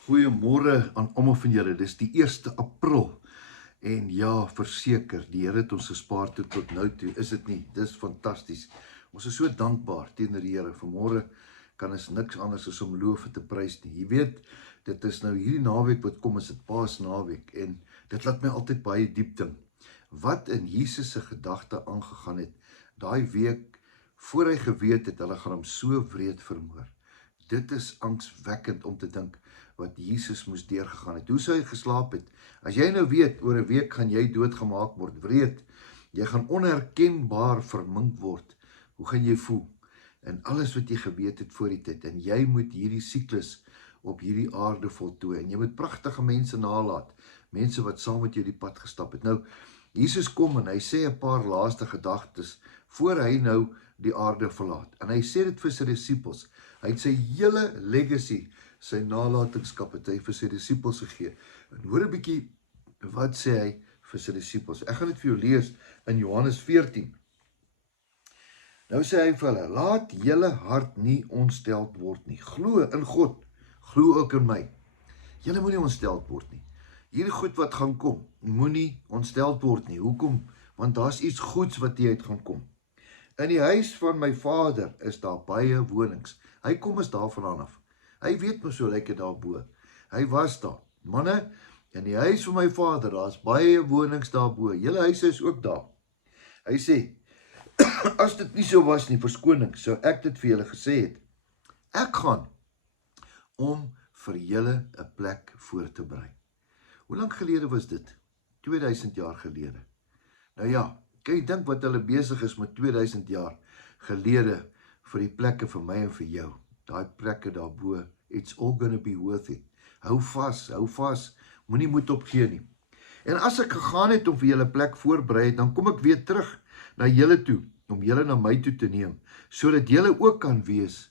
Goeiemôre aan almal van julle. Dis die 1 April. En ja, verseker, die Here het ons gespaar tot nou toe. Is dit nie? Dis fantasties. Ons is so dankbaar teenoor die Here. Vanmôre kan ons niks anders as om loof en te prys nie. Jy weet, dit is nou hierdie naweek wat kom, is dit Paasnaweek en dit laat my altyd baie diep dink. Wat in Jesus se gedagte aangegaan het, daai week voor hy geweet het, hulle gaan hom so wreed vermoor. Dit is angswekkend om te dink wat Jesus moes deurgegaan het. Hoe sou hy geslaap het? As jy nou weet, oor 'n week gaan jy doodgemaak word, wreed. Jy gaan onherkenbaar vermink word. Hoe gaan jy voel? En alles wat jy geweet het voor die tyd. En jy moet hierdie siklus op hierdie aarde voltooi. En jy moet pragtige mense nalaat. Mense wat saam met jou die pad gestap het. Nou, Jesus kom en hy sê 'n paar laaste gedagtes voor hy nou die aarde verlaat. En hy sê dit vir sy disippels. Hy het sy hele legacy, sy nalatenskap het hy vir sy disippels gegee. En hoor 'n bietjie wat sê hy vir sy disippels. Ek gaan dit vir jou lees in Johannes 14. Nou sê hy vir hulle, laat julle hart nie ontsteld word nie. Glo in God, glo ook in my. Julle moenie ontsteld word nie. Hierdie goed wat gaan kom, moenie ontsteld word nie. Hoekom? Want daar's iets goeds wat hieruit gaan kom. In die huis van my Vader is daar baie wonings. Hy kom is daarvandaan af. Hy weet mos so lekker daarbo. Hy was daar. Manne, in die huis van my Vader, daar's baie wonings daarbo. Julle huise is ook daar. Hy sê, as dit nie so was nie, verskoning, sou ek dit vir julle gesê het. Ek gaan om vir julle 'n plek voor te berei. Hoe lank gelede was dit? 2000 jaar gelede. Nou ja, kan jy dink wat hulle besig is met 2000 jaar gelede vir die plekke vir my en vir jou. Daai plekke daarbo, it's all gonna be worth it. Hou vas, moenie moed opgee nie. En as ek gegaan het om vir julle plek voorberei het, dan kom ek weer terug na julle toe, om julle na my toe te neem, sodat julle ook kan wees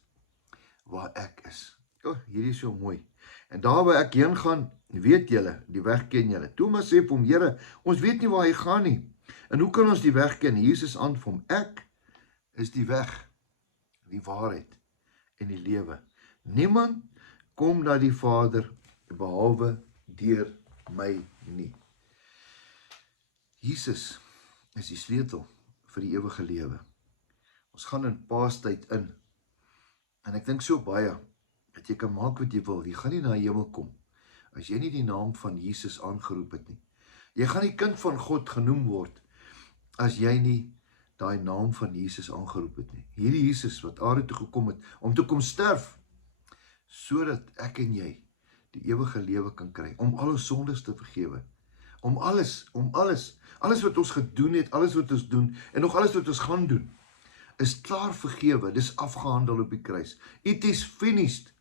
waar ek is. Hierdie is so mooi. En daar waar ek heen gaan, weet julle, die weg ken julle. Thomas sê vir hom, Here, ons weet nie waar hy gaan nie. En hoe kan ons die weg ken? Jesus antwoord hom, ek is die weg, die waarheid en die lewe. Niemand kom na die Vader behalwe deur my nie. Jesus is die sleutel vir die ewige lewe. Ons gaan in Paastyd in. En ek dink so baie dat jy kan maak wat jy wil. Jy gaan nie na die hemel kom as jy nie die naam van Jesus aangeroep het nie. Jy gaan nie kind van God genoem word as jy nie daai naam van Jesus aangeroep het nie. Hierdie Jesus wat aarde toe gekom het om te kom sterf, sodat ek en jy die ewige lewe kan kry, om al ons sondes te vergewe, om alles wat ons gedoen het, alles wat ons doen, en nog alles wat ons gaan doen, is klaar vergewe, dis afgehandel op die kruis. It is finished.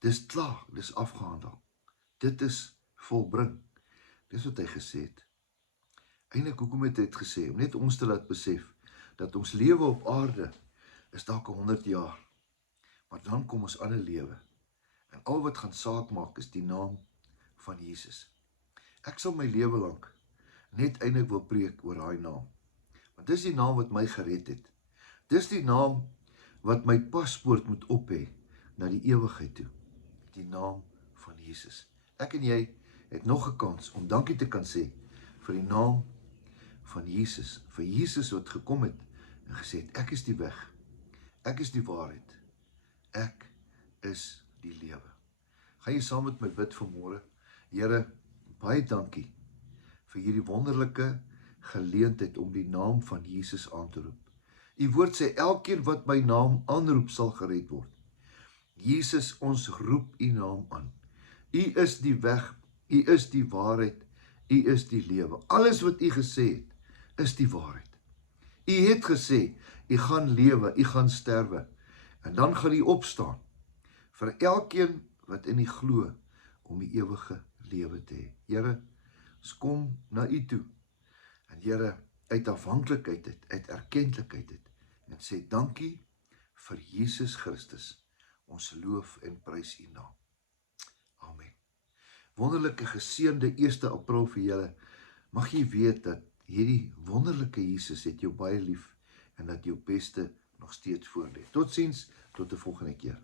Dis klaar, dis afgehandel. Dit is volbring. Dis wat hy gesê het. Eintlik, hoekom het hy dit gesê? Om net ons te laat besef, dat ons lewe op aarde is dalk 100 jaar. Maar dan kom ons ander lewe. En al wat gaan saak maak is die naam van Jesus. Ek sal my lewe lank net eintlik wil preek oor daai naam. Want dis die naam wat my gered het. Dis die naam wat my paspoort moet op hê na die ewigheid toe. Die naam van Jesus. Ek en jy het nog 'n kans om dankie te kan sê vir die naam van Jesus. Vir Jesus wat gekom het en gesê het, ek is die weg. Ek is die waarheid. Ek is die lewe. Gaan jy saam met my bid vanmôre? Here, baie dankie vir hierdie wonderlike geleentheid om die naam van Jesus aan te roep. U woord sê, elkeen wat my naam aanroep sal gered word. Jesus, ons roep u naam aan. U is die weg, u is die waarheid, u is die lewe. Alles wat u gesê het, is die waarheid. U het gesê, u gaan lewe, u gaan sterwe, en dan gaan u opstaan, vir elkeen wat in u glo, om die ewige lewe te hê. Here, ons kom na u toe, en Here, uit afhanklikheid uit erkentlikheid en sê dankie vir Jesus Christus, ons loof en prys u naam. Amen. Wonderlike geseënde 1 April vir julle. Mag jy weet dat hierdie wonderlike Jesus het jou baie lief en dat jou beste nog steeds voor lê. Totsiens, tot 'n volgende keer.